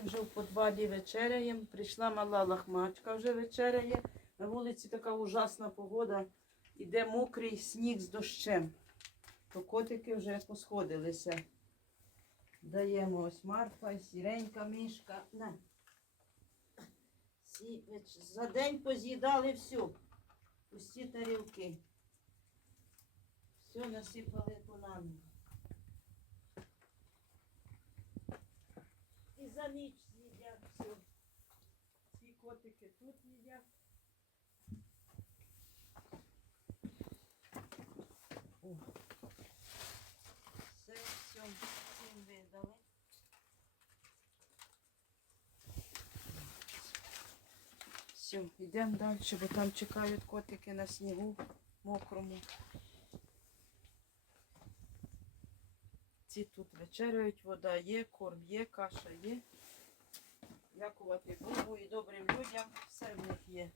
Ми вже в подвалі вечеряємо. Прийшла мала лахмачка вже вечеряє. На вулиці така ужасна погода. Іде мокрий сніг з дощем. То котики вже посходилися. Даємо ось Марфа, сіренька, мішка. На. За день поз'їдали всю. Усі тарілки. Все насипали по нам. За ніч з'їдять все. Ці котики тут їдять. О. Все, все, всім видали. Все, йдемо далі, бо там чекають котики на снігу мокрому. Ці тут вечеряють, вода є, корм є, каша є. Дякувати Богу і добрим людям, все в них є.